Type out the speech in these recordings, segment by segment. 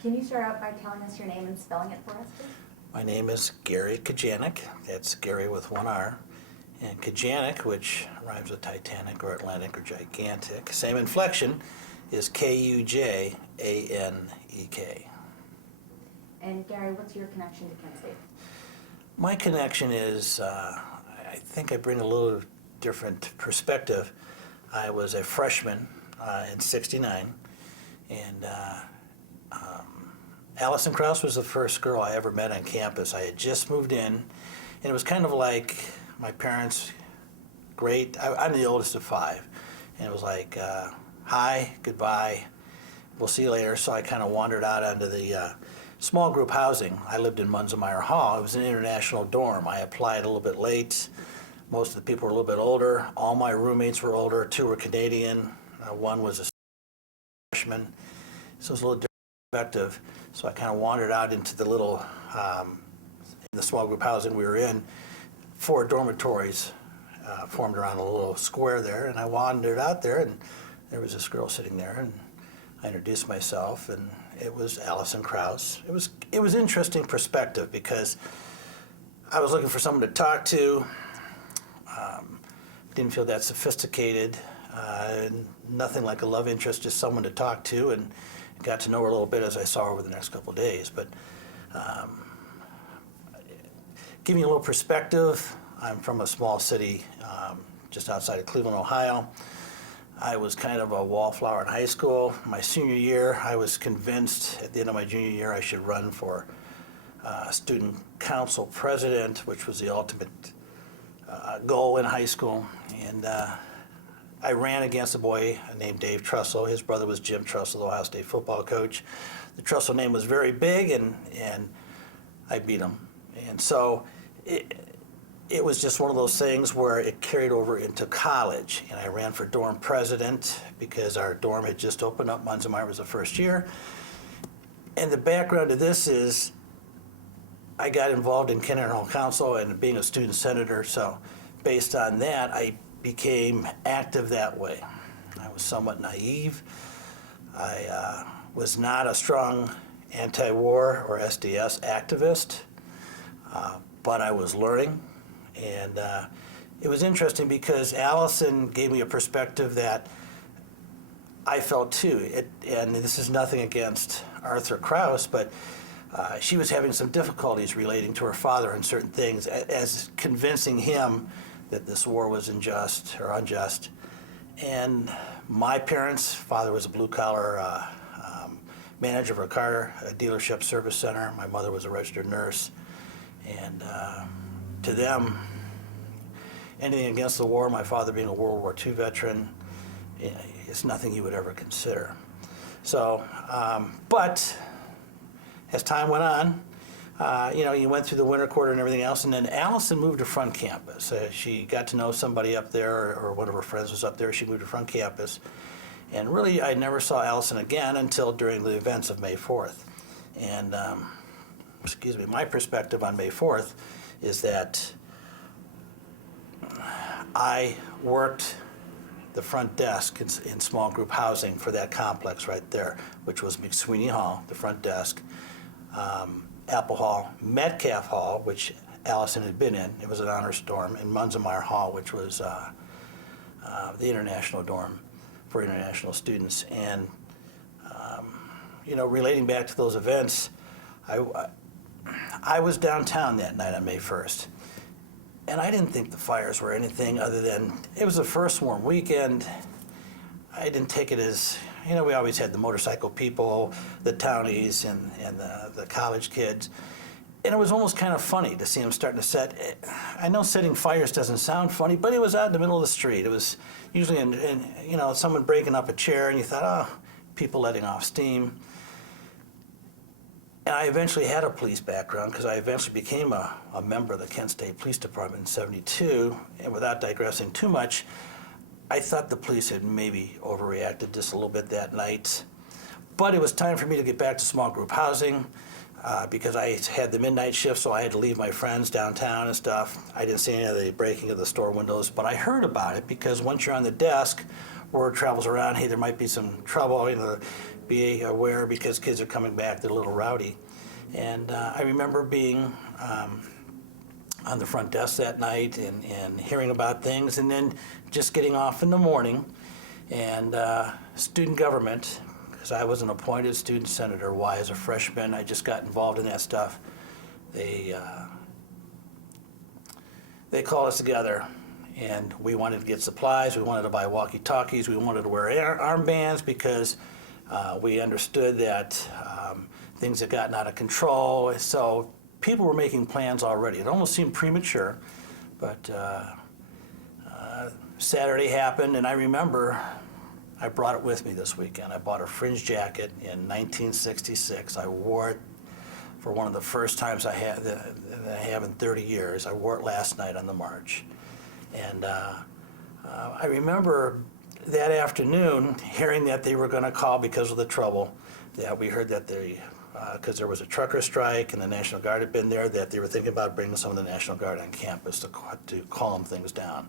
Can you start out by telling us your name and spelling it for us, please? My name is Gary Kujanek. That's Gary with one R. And Kujanek, which rhymes with Titanic or Atlantic or gigantic, same inflection, is Kujanek. And Gary, what's your connection to Kent State? My connection is, I think I bring a little different perspective. I was a freshman in '69, and Allison Krause was the first girl I ever met on campus. I had just moved in, and it was kind of like my parents, I'm the oldest of five, and it was like, hi, goodbye, we'll see you later. So I kind of wandered out onto the small group housing. I lived in Munzemeyer Hall. It was an international dorm. I applied a little bit late. Most of the people were a little bit older. All my roommates were older. Two were Canadian. One was a freshman. So it was a little different perspective. So I kind of wandered out into the little, in the small group housing we were in, 4 dormitories formed around a little square there. And I wandered out there, and there was this girl sitting there, and I introduced myself, and it was Allison Krause. It was interesting perspective because I was looking for someone to talk to. Didn't feel that sophisticated. Nothing like a love interest, just someone to talk to, and got to know her a little bit as I saw her over the next couple of days. But giving you a little perspective, I'm from a small city just outside of Cleveland, Ohio. I was kind of a wallflower in high school. My senior year, I was convinced at the end of my junior year I should run for student council president, which was the ultimate goal in high school. And I ran against a boy named Dave Trussell. His brother was Jim Trussell, the Ohio State football coach. The Trussell name was very big, and I beat him. And so it was just one of those things where it carried over into college. And I ran for dorm president because our dorm had just opened up. Munzemeyer was the first year. And the background to this is I got involved in Kennesaw Hall Council and being a student senator. So based on that, I became active that way. I was somewhat naive. I was not a strong anti-war or SDS activist, but I was learning. And it was interesting because Allison gave me a perspective that I felt too. And this is nothing against Arthur Krause, but she was having some difficulties relating to her father and certain things, as convincing him that this war was unjust. And my parents, father was a blue-collar manager of a car dealership service center. My mother was a registered nurse. And to them, anything against the war, my father being a World War II veteran, it's nothing you would ever consider. So, but as time went on, you went through the winter quarter and everything else, and then Allison moved to front campus. She got to know somebody up there, or one of her friends was up there. She moved to front campus. And really, I never saw Allison again until during the events of May 4th. And, my perspective on May 4th is that I worked the front desk in small group housing for that complex right there, which was McSweeney Hall, the front desk, Apple Hall, Metcalf Hall, which Allison had been in. It was an honors dorm, and Munzemeyer Hall, which was the international dorm for international students. And, relating back to those events, I was downtown that night on May 1st. And I didn't think the fires were anything other than, it was the first warm weekend. I didn't take it as, we always had the motorcycle people, the townies, and the college kids. And it was almost kind of funny to see them starting to set. I know setting fires doesn't sound funny, but it was out in the middle of the street. It was usually someone breaking up a chair, and you thought, oh, people letting off steam. And I eventually had a police background because I eventually became a member of the Kent State Police Department in '72. And without digressing too much, I thought the police had maybe overreacted just a little bit that night. But it was time for me to get back to small group housing because I had the midnight shift, so I had to leave my friends downtown and stuff. I didn't see any of the breaking of the store windows, but I heard about it because once you're on the desk, word travels around, hey, there might be some trouble. be aware because kids are coming back, they're a little rowdy. And I remember being on the front desk that night and hearing about things, and then just getting off in the morning. And student government, because I was an appointed student senator. Why? As a freshman, I just got involved in that stuff. They called us together, and we wanted to get supplies. We wanted to buy walkie-talkies. We wanted to wear armbands because we understood that things had gotten out of control. So people were making plans already. It almost seemed premature, but Saturday happened, and I remember I brought it with me this weekend. I bought a fringe jacket in 1966. I wore it for one of the first times I have in 30 years. I wore it last night on the march. And I remember that afternoon hearing that they were going to call because of the trouble, that we heard that because there was a trucker strike and the National Guard had been there, that they were thinking about bringing some of the National Guard on campus to calm things down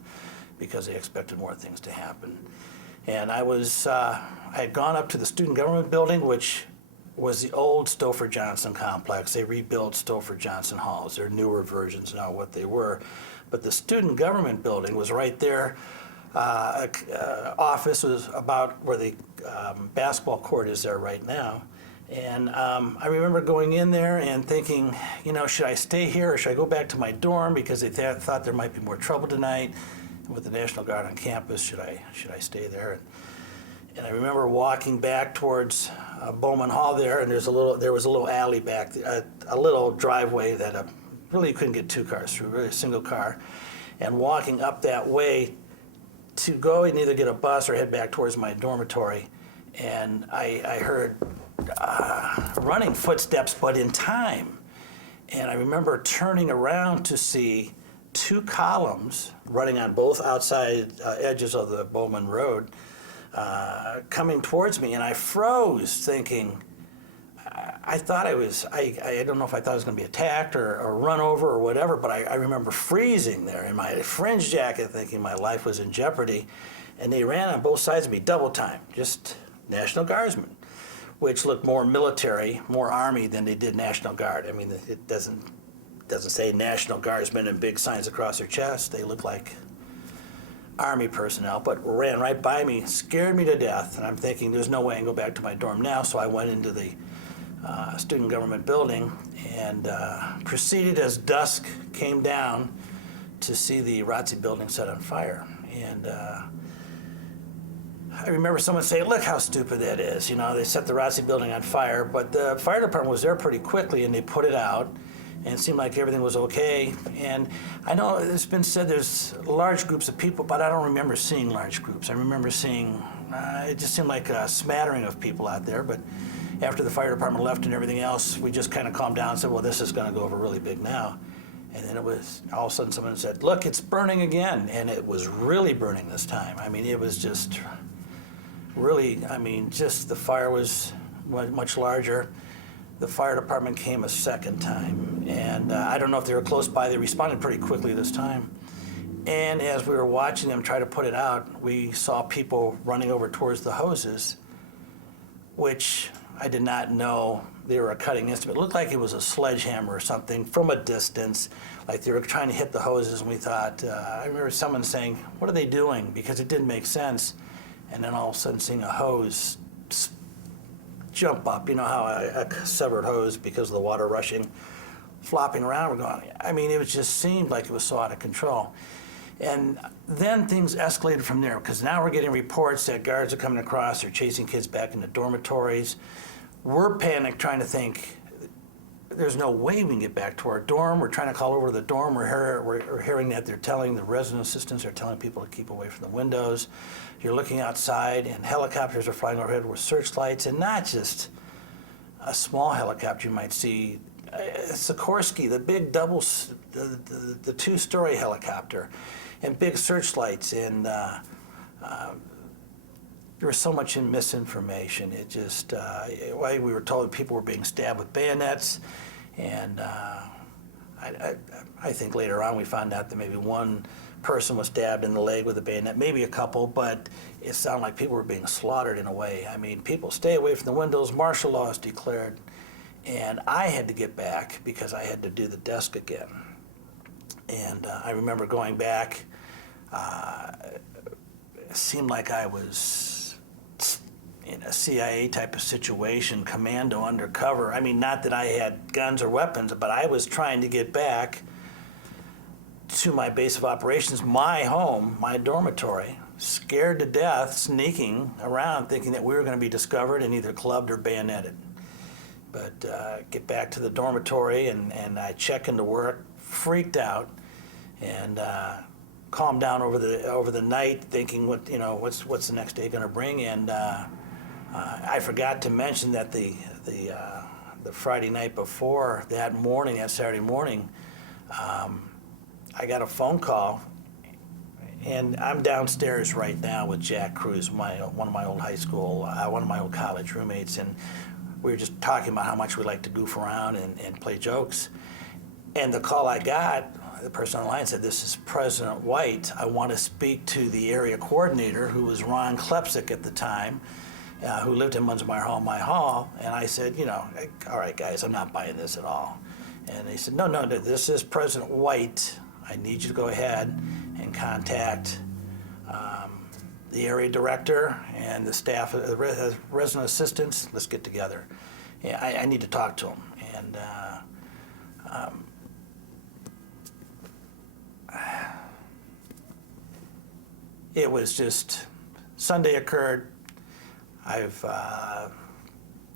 because they expected more things to happen. And I had gone up to the student government building, which was the old Stouffer Johnson complex. They rebuilt Stouffer Johnson halls. They're newer versions now, what they were. But the student government building was right there. Office was about where the basketball court is there right now. And I remember going in there and thinking, should I stay here or should I go back to my dorm because they thought there might be more trouble tonight with the National Guard on campus. Should I stay there? And I remember walking back towards Bowman Hall there, and there was a little alley back there, a little driveway that really you couldn't get two cars through, really a single car, and walking up that way to go and either get a bus or head back towards my dormitory. And I heard running footsteps, but in time. And I remember turning around to see two columns running on both outside edges of the Bowman Road coming towards me, and I froze thinking, I thought I don't know if I thought I was going to be attacked or run over or whatever, but I remember freezing there in my fringe jacket thinking my life was in jeopardy, and they ran on both sides of me double time, just National Guardsmen, which looked more military, more Army than they did National Guard. I mean, it doesn't say National Guardsmen in big signs across their chest. They look like Army personnel, but ran right by me, scared me to death, and I'm thinking there's no way I can go back to my dorm now, so I went into the student government building and proceeded as dusk came down to see the ROTC building set on fire. And I remember someone saying, look how stupid that is. They set the ROTC building on fire, but the fire department was there pretty quickly and they put it out. And it seemed like everything was okay. And I know it's been said there's large groups of people, but I don't remember seeing large groups. I remember seeing, it just seemed like a smattering of people out there. But after the fire department left and everything else, we just kind of calmed down and said, well, this is going to go over really big now. And then it was, all of a sudden someone said, look, it's burning again. And it was really burning this time. I mean, it was just really, just the fire was much larger. The fire department came a second time, and I don't know if they were close by. They responded pretty quickly this time. And as we were watching them try to put it out, we saw people running over towards the hoses, which I did not know they were a cutting instrument. It looked like it was a sledgehammer or something from a distance, like they were trying to hit the hoses, and we thought, I remember someone saying, what are they doing? Because it didn't make sense. And then all of a sudden seeing a hose jump up, how a severed hose because of the water rushing, flopping around, we're going, it just seemed like it was so out of control. And then things escalated from there, because now we're getting reports that guards are coming across, they're chasing kids back into dormitories. We're panicked trying to think, there's no way we can get back to our dorm. We're trying to call over to the dorm. We're hearing that the resident assistants are telling people to keep away from the windows. You're looking outside, and helicopters are flying overhead with searchlights, and not just a small helicopter you might see. Sikorsky, the big the two-story helicopter, and big searchlights, and there was so much misinformation. It just, we were told that people were being stabbed with bayonets, and I think later on we found out that maybe one person was stabbed in the leg with a bayonet, maybe a couple, but it sounded like people were being slaughtered in a way. I mean, people stay away from the windows, martial law is declared, and I had to get back because I had to do the desk again. And I remember going back, it seemed like I was in a CIA type of situation, commando undercover. I mean, not that I had guns or weapons, but I was trying to get back to my base of operations, my home, my dormitory, scared to death, sneaking around, thinking that we were going to be discovered and either clubbed or bayoneted. But get back to the dormitory, and I check into work, freaked out, and calmed down over the night, thinking what's the next day going to bring. And I forgot to mention that the Friday night before, that morning, that Saturday morning, I got a phone call, and I'm downstairs right now with Jack Krause, one of my old high school, one of my old college roommates, and we were just talking about how much we like to goof around and play jokes. And the call I got, the person on the line said, "This is President White. I want to speak to the area coordinator," who was Ron Klepsik at the time, who lived in Munzmeyer Hall, my hall. And I said, all right, guys, I'm not buying this at all. And they said, no, this is President White. I need you to go ahead and contact the area director and the staff, resident assistants. Let's get together. Yeah, I need to talk to him. And it was just, Sunday occurred.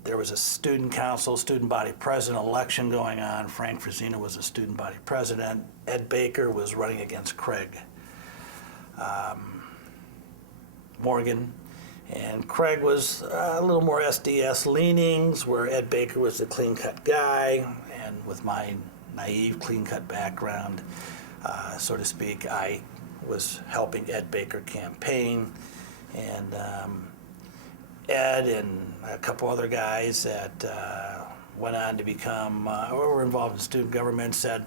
There was a student council, student body president election going on. Frank Frazina was a student body president. Ed Baker was running against Craig Morgan. And Craig was a little more SDS leanings, where Ed Baker was the clean-cut guy. And with my naive, clean-cut background, so to speak, I was helping Ed Baker campaign. And Ed and a couple other guys that went on to become, or were involved in student government, said,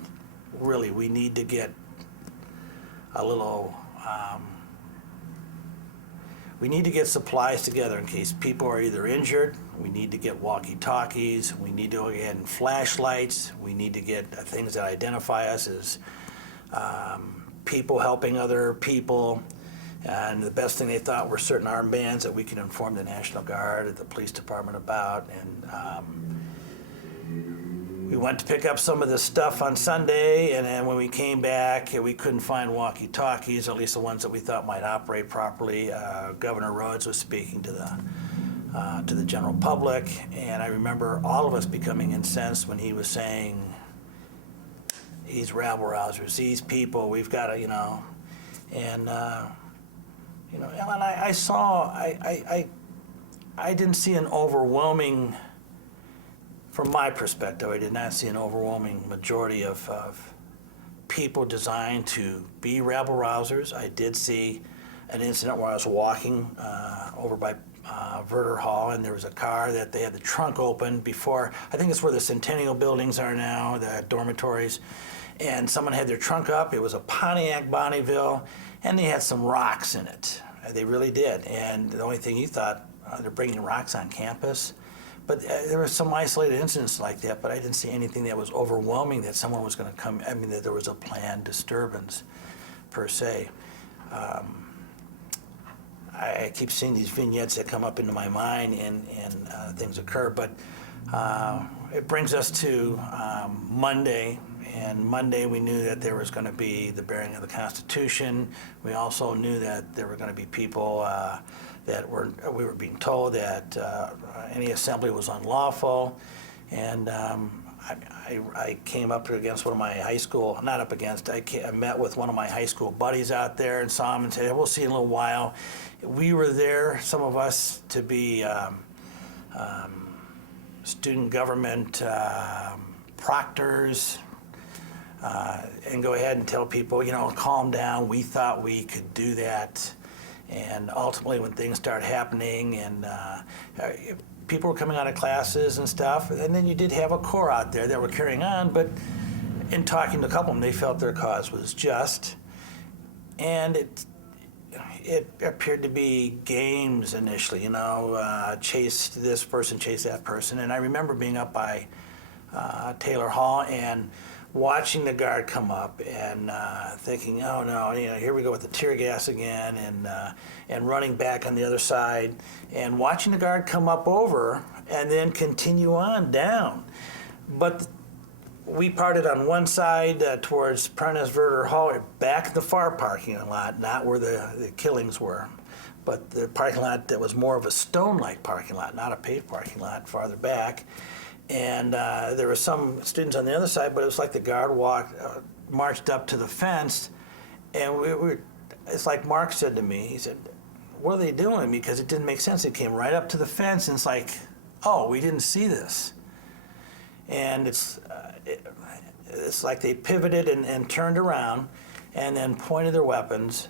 really, we need to get a little, we need to get supplies together in case people are either injured. We need to get walkie-talkies. We need to get flashlights. We need to get things that identify us as people helping other people. And the best thing they thought were certain armbands that we could inform the National Guard, the police department about. And we went to pick up some of this stuff on Sunday, and then when we came back, we couldn't find walkie-talkies, at least the ones that we thought might operate properly. Governor Rhodes was speaking to the general public, and I remember all of us becoming incensed when he was saying, these rabble-rousers, these people, we've got to, and Ellen, I didn't see an overwhelming, from my perspective, I did not see an overwhelming majority of people designed to be rabble-rousers. I did see an incident where I was walking over by Verter Hall, and there was a car that they had the trunk open before, I think it's where the Centennial buildings are now, the dormitories, and someone had their trunk up. It was a Pontiac Bonneville, and they had some rocks in it. They really did. And the only thing you thought, they're bringing rocks on campus. But there were some isolated incidents like that, but I didn't see anything that was overwhelming that someone was going to come, that there was a planned disturbance per se. I keep seeing these vignettes that come up into my mind, and things occur. But it brings us to Monday. And Monday we knew that there was going to be the bearing of the Constitution. We also knew that there were going to be people we were being told that any assembly was unlawful. And I came up against one of my high school, not up against, I met with one of my high school buddies out there and saw him and said, we'll see you in a little while. We were there, some of us, to be student government proctors, and go ahead and tell people, calm down, we thought we could do that. And ultimately when things started happening and people were coming out of classes and stuff, and then you did have a core out there that were carrying on, but in talking to a couple of them, they felt their cause was just, and it appeared to be games initially, chase this person, chase that person. And I remember being up by Taylor Hall and watching the guard come up and thinking, oh no, here we go with the tear gas again, and running back on the other side, and watching the guard come up over and then continue on down. But we parted on one side towards Prentice Verter Hall, back in the far parking lot, not where the killings were, but the parking lot that was more of a stone-like parking lot, not a paved parking lot, farther back. And there were some students on the other side, but it was like the guard marched up to the fence, and it's like Mark said to me, he said, what are they doing? Because it didn't make sense. They came right up to the fence, and it's like, oh, we didn't see this. And it's like they pivoted and turned around and then pointed their weapons,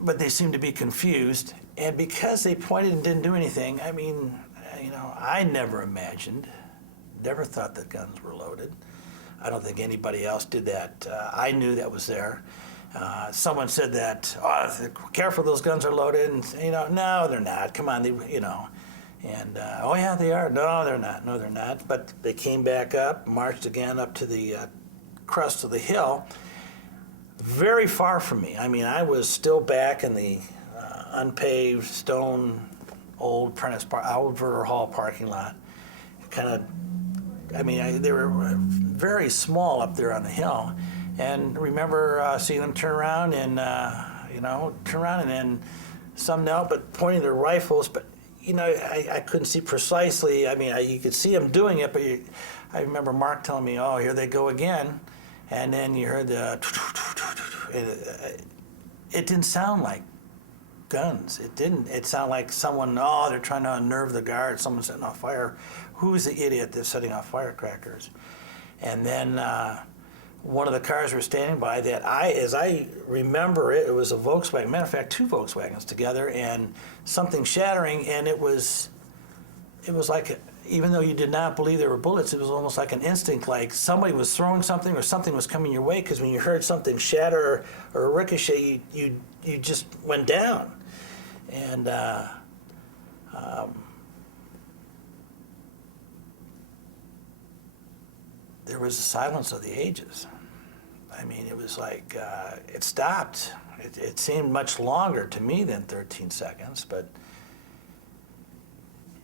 but they seemed to be confused. And because they pointed and didn't do anything, I mean, I never imagined, never thought that guns were loaded. I don't think anybody else did that. I knew that was there. Someone said that, oh, careful, those guns are loaded. And, no, they're not. Come on, And, oh, yeah, they are. No, they're not. No, they're not. But they came back up, marched again up to the crest of the hill, very far from me. I mean, I was still back in the unpaved stone old old Verter Hall parking lot. They were very small up there on the hill. And remember seeing them turn around and then some knelt, but pointing their rifles, but I couldn't see precisely. I mean, you could see them doing it, but I remember Mark telling me, oh, here they go again. And then you heard it didn't sound like guns. It didn't. It sounded like someone, they're trying to unnerve the guard. Someone's setting off fire. Who's the idiot that's setting off firecrackers? And then one of the cars we're standing by that as I remember it was a Volkswagen. Matter of fact, two Volkswagens together and something shattering, and it was like, even though you did not believe there were bullets, it was almost like an instinct, like somebody was throwing something or something was coming your way, because when you heard something shatter or ricochet, you just went down. And there was a silence of the ages. I mean, it was like, it stopped. It seemed much longer to me than 13 seconds, but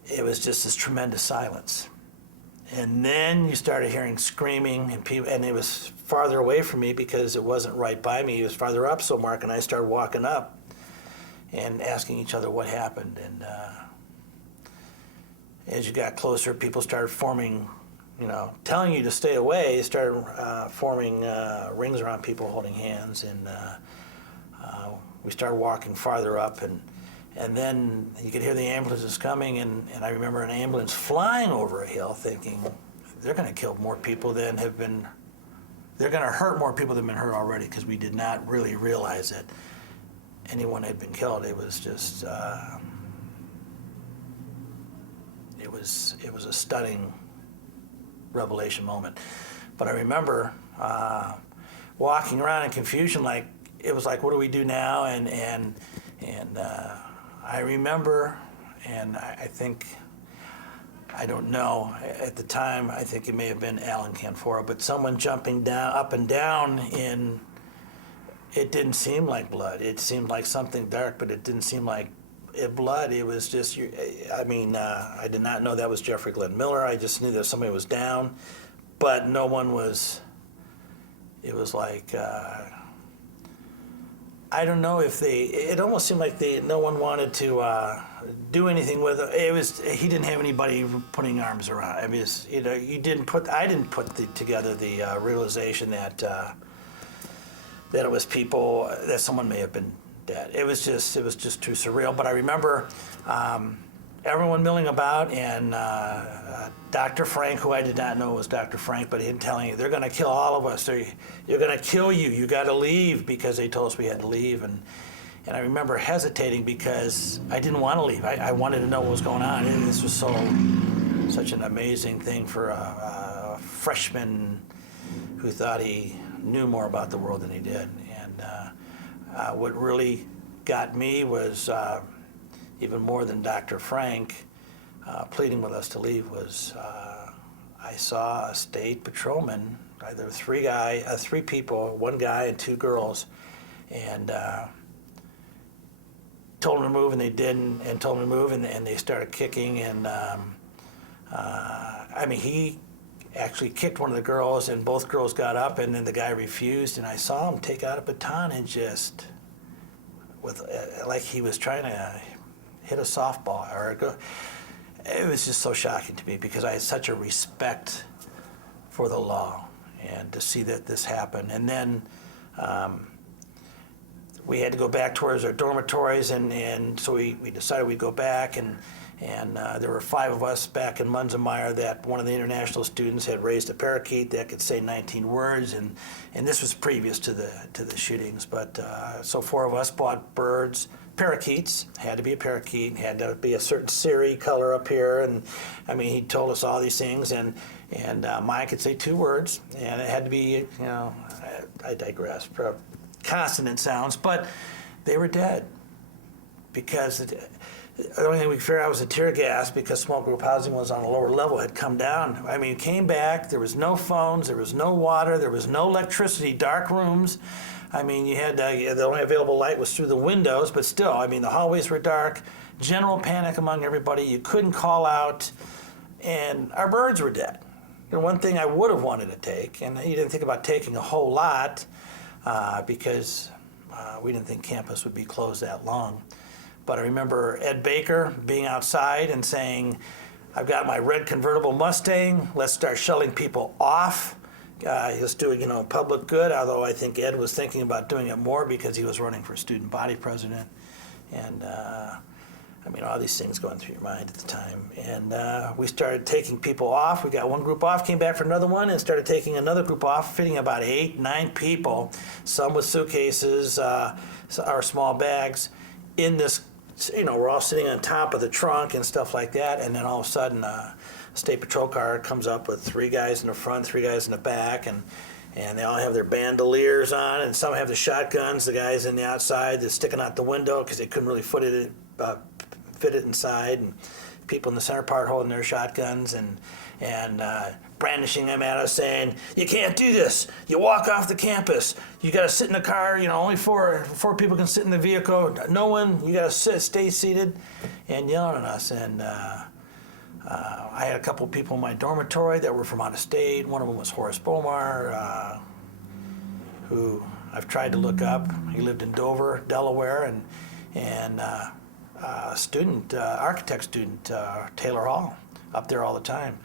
it was just this tremendous silence. And then you started hearing screaming, and people, and it was farther away from me because it wasn't right by me. It was farther up, so Mark and I started walking up and asking each other what happened. And as you got closer, people started forming, telling you to stay away, started forming rings around people holding hands, and we started walking farther up, and then you could hear the ambulances coming, and I remember an ambulance flying over a hill thinking, they're going to kill more people than have been, they're going to hurt more people than have been hurt already, because we did not really realize that anyone had been killed. It was just, it was a stunning revelation moment. But I remember walking around in confusion, like, it was like, what do we do now? And I remember, and I think, I don't know, at the time, I think it may have been Alan Canfora, but someone jumping down, up and down in, it didn't seem like blood. It seemed like something dark, but it didn't seem like blood. It was just, I did not know that was Jeffrey Glenn Miller. I just knew that somebody was down, but no one was, it was like, I don't know if it almost seemed like no one wanted to do anything with it. He didn't have anybody putting arms around. I mean, I didn't put together the realization that it was people, that someone may have been dead. It was just too surreal. But I remember everyone milling about, and Dr. Frank, who I did not know was Dr. Frank, but him telling you, they're going to kill all of us. They're going to kill you. You got to leave, because they told us we had to leave. And I remember hesitating because I didn't want to leave. I wanted to know what was going on. And this was such an amazing thing for a freshman who thought he knew more about the world than he did. And what really got me was, even more than Dr. Frank pleading with us to leave, was I saw a state patrolman. There were three people, one guy and two girls, and told them to move, and they didn't, and told them to move, and they started kicking. And I mean, he actually kicked one of the girls, and both girls got up, and then the guy refused, and I saw him take out a baton and just, with like he was trying to hit a softball or go. It was just so shocking to me because I had such a respect for the law, and to see that this happened. And then we had to go back towards our dormitories, and so we decided we'd go back, and there were 5 of us back in Munzenmeyer that one of the international students had raised a parakeet that could say 19 words, and this was previous to the shootings. But so 4 of us bought birds, parakeets, had to be a parakeet, had to be a certain Siri color up here, and I mean, he told us all these things, and mine could say 2 words, and it had to be, I digress, consonant sounds, but they were dead because the only thing we could figure out was the tear gas, because small group housing was on a lower level, had come down. I mean, came back, there was no phones, there was no water, there was no electricity, dark rooms. I mean, you had, the only available light was through the windows, but still, I mean, the hallways were dark, general panic among everybody, you couldn't call out, and our birds were dead. And one thing I would have wanted to take, and you didn't think about taking a whole lot, because we didn't think campus would be closed that long. But I remember Ed Baker being outside and saying, I've got my red convertible Mustang, let's start shuttling people off. He was doing, public good, although I think Ed was thinking about doing it more because he was running for student body president. And I mean, all these things going through your mind at the time. And we started taking people off. We got one group off, came back for another one, and started taking another group off, fitting about 8, 9 people, some with suitcases or small bags, in this, we're all sitting on top of the trunk and stuff like that. And then all of a sudden, a state patrol car comes up with 3 guys in the front, 3 guys in the back, and they all have their bandoliers on, and some have the shotguns. The guys in the outside, they're sticking out the window because they couldn't really fit it inside, and people in the center part holding their shotguns and brandishing them at us, saying, you can't do this, you walk off the campus, you got to sit in the car, only four people can sit in the vehicle, no one, you got to stay seated, and yelling at us. And I had a couple of people in my dormitory that were from out of state. One of them was Horace Bomar, who I've tried to look up. He lived in Dover, Delaware, and architect student, Taylor Hall, up there all the time.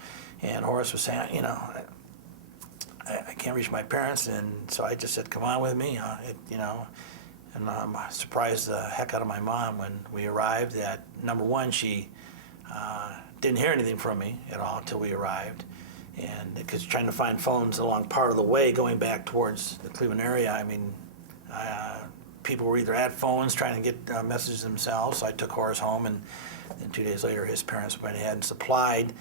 And Horace was saying, I can't reach my parents, and so I just said, come on with me, and I surprised the heck out of my mom when we arrived that, number one, she didn't hear anything from me at all until we arrived, and because trying to find phones along part of the way going back towards the Cleveland area, I mean, people were either at phones trying to get messages themselves, so I took Horace home, and then 2 days later his parents went ahead and supplied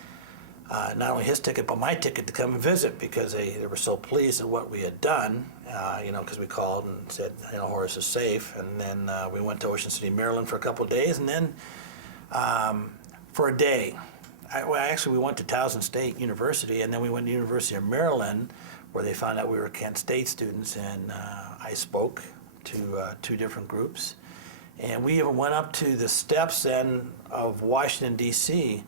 not only his ticket but my ticket to come and visit, because they were so pleased at what we had done, because we called and said, Horace is safe. And then we went to Ocean City, Maryland for a couple of days, and then for a day, we went to Towson State University, and then we went to the University of Maryland, where they found out we were Kent State students, and I spoke to 2 different groups. And we even went up to the steps then of Washington, D.C.,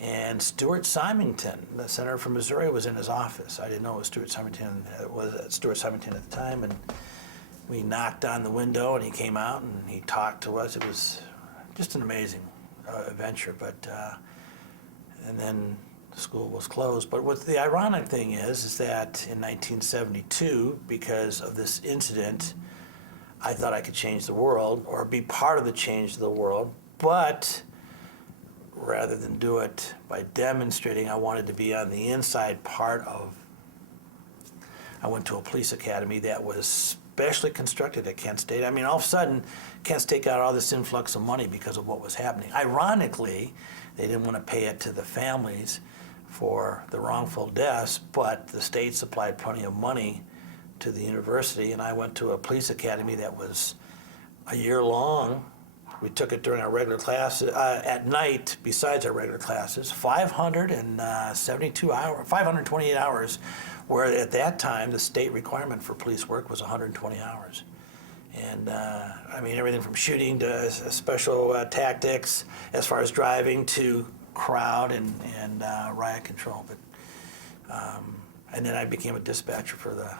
and Stuart Symington, the senator from Missouri, was in his office. I didn't know it was Stuart Symington. It was Stuart Symington at the time, and we knocked on the window, and he came out, and he talked to us. It was just an amazing adventure, but and then the school was closed. But what the ironic thing is that in 1972, because of this incident, I thought I could change the world or be part of the change of the world, but rather than do it by demonstrating, I wanted to be on the inside part of. I went to a police academy that was specially constructed at Kent State. I mean, all of a sudden, Kent State got all this influx of money because of what was happening. Ironically, they didn't want to pay it to the families for the wrongful deaths, but the state supplied plenty of money to the university, and I went to a police academy that was a year long. We took it during our regular classes, at night, besides our regular classes, 572 hours, 528 hours, where at that time, the state requirement for police work was 120 hours. And I mean, everything from shooting to special tactics, as far as driving, to crowd and riot control. But and then I became a dispatcher for the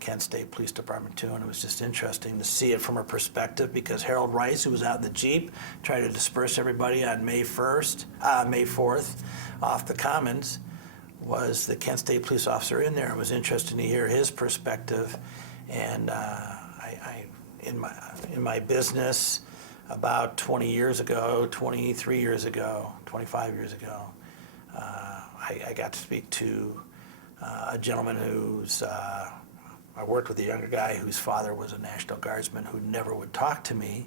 Kent State Police Department too, and it was just interesting to see it from a perspective, because Harold Rice, who was out in the Jeep trying to disperse everybody on May 4th, off the Commons, was the Kent State police officer in there. It was interesting to hear his perspective. And in my business about 20 years ago, 23 years ago, 25 years ago, I got to speak to a gentleman who's I worked with a younger guy whose father was a National Guardsman, who never would talk to me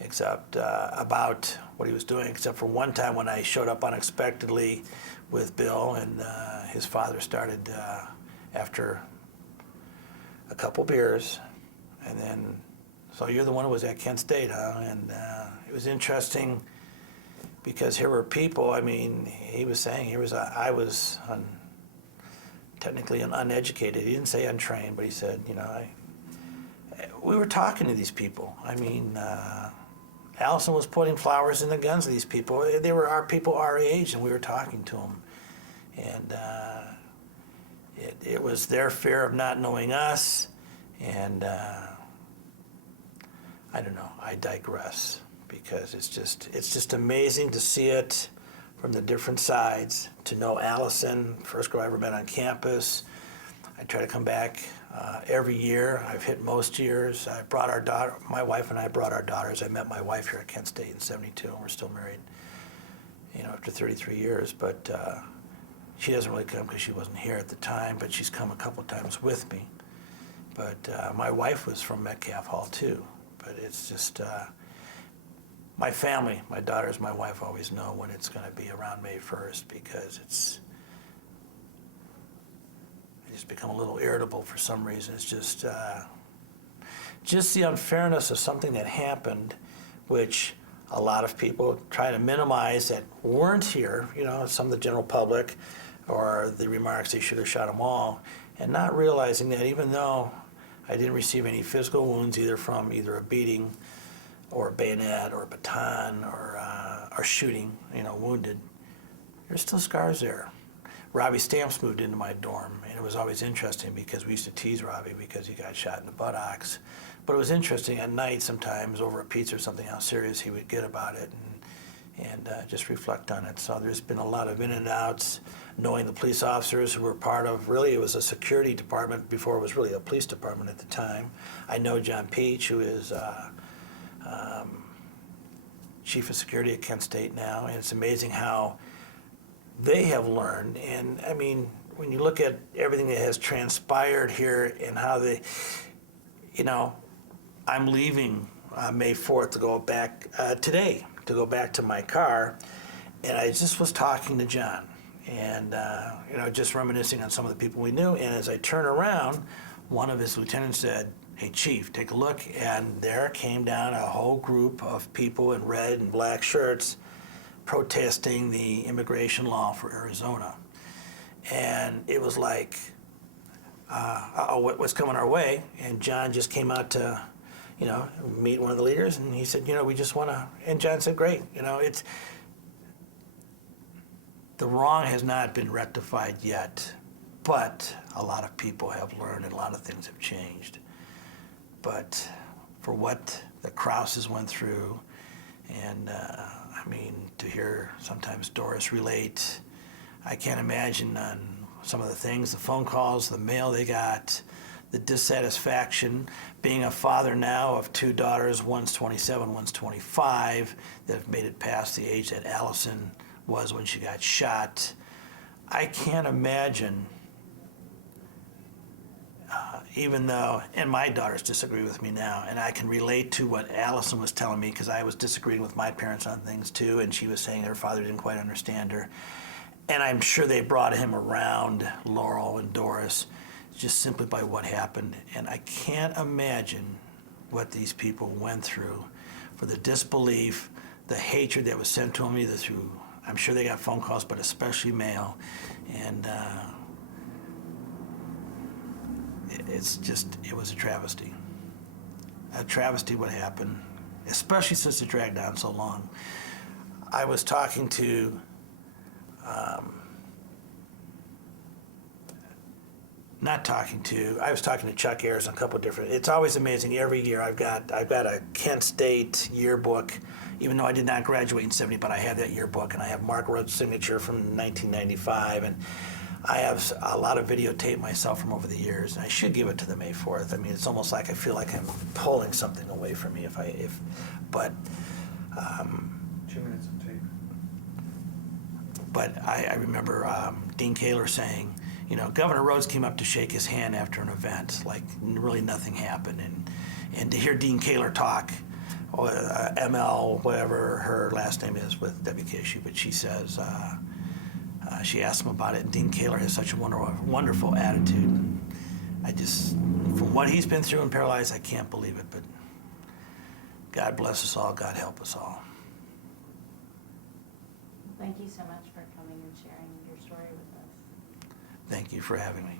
except about what he was doing, except for one time when I showed up unexpectedly with Bill, and his father started, after a couple beers, and then, so you're the one who was at Kent State, huh? And it was interesting because here were people, I mean, he was saying, I was technically uneducated. He didn't say untrained, but he said, you know, we were talking to these people. I mean, Allison was putting flowers in the guns of these people. They were our people our age, and we were talking to them. And it was their fear of not knowing us, and I don't know, I digress, because it's just amazing to see it from the different sides, to know Allison, first girl I ever met on campus. I try to come back every year. I've hit most years. I brought our daughter, my wife and I brought our daughters. I met my wife here at Kent State in '72, and we're still married, you know, after 33 years. But she doesn't really come because she wasn't here at the time, but she's come a couple times with me. But my wife was from Metcalf Hall too. But it's just, my family, my daughters, my wife always know when it's going to be around May 1st, because I just become a little irritable for some reason. It's just the unfairness of something that happened, which a lot of people try to minimize that weren't here, you know, some of the general public, or the remarks they should have shot them all, and not realizing that even though I didn't receive any physical wounds, either from either a beating or a bayonet or a baton or shooting, you know, wounded, there's still scars there. Robbie Stamps moved into my dorm, and it was always interesting because we used to tease Robbie because he got shot in the buttocks. But it was interesting at night sometimes over a pizza or something, how serious he would get about it, and just reflect on it. So there's been a lot of in and outs, knowing the police officers who were part of, really it was a security department before it was really a police department at the time. I know John Peach, who is chief of security at Kent State now, and it's amazing how they have learned. And I mean, when you look at everything that has transpired here and how they, you know, I'm leaving May 4th to go back today, to go back to my car, and I just was talking to John, and you know, just reminiscing on some of the people we knew. And as I turn around, one of his lieutenants said, "Hey, Chief, take a look." And there came down a whole group of people in red and black shirts protesting the immigration law for Arizona. And it was like, what's coming our way? And John just came out to, you know, meet one of the leaders, and he said, you know, we just want to, and John said, great, you know, it's, the wrong has not been rectified yet, but a lot of people have learned and a lot of things have changed. But for what the Krauses went through, and I mean, to hear sometimes Doris relate, I can't imagine on some of the things, the phone calls, the mail they got, the dissatisfaction, being a father now of two daughters, one's 27, one's 25, that have made it past the age that Allison was when she got shot. I can't imagine, even though, and my daughters disagree with me now, and I can relate to what Allison was telling me, because I was disagreeing with my parents on things too, and she was saying her father didn't quite understand her. And I'm sure they brought him around, Laurel and Doris, just simply by what happened. And I can't imagine what these people went through for the disbelief, the hatred that was sent to them either through, I'm sure they got phone calls, but especially mail. And it was a travesty. A travesty what happened, especially since it dragged on so long. I was talking to I was talking to Chuck Ayers on a couple of different, it's always amazing, every year I've got a Kent State yearbook, even though I did not graduate in '70, but I have that yearbook, and I have Mark Road's signature from 1995, and I have a lot of videotape myself from over the years, and I should give it to the May 4th. I mean, it's almost like I feel like I'm pulling something away from me but 2 minutes of tape. But I remember Dean Kaler saying, you know, Governor Rhodes came up to shake his hand after an event, like really nothing happened. And to hear Dean Kaler talk, ML, whatever her last name is with WKSU, but she says, she asked him about it, and Dean Kaler has such a wonderful attitude. From what he's been through and paralyzed, I can't believe it, but God bless us all, God help us all. Thank you so much for coming and sharing your story with us. Thank you for having me.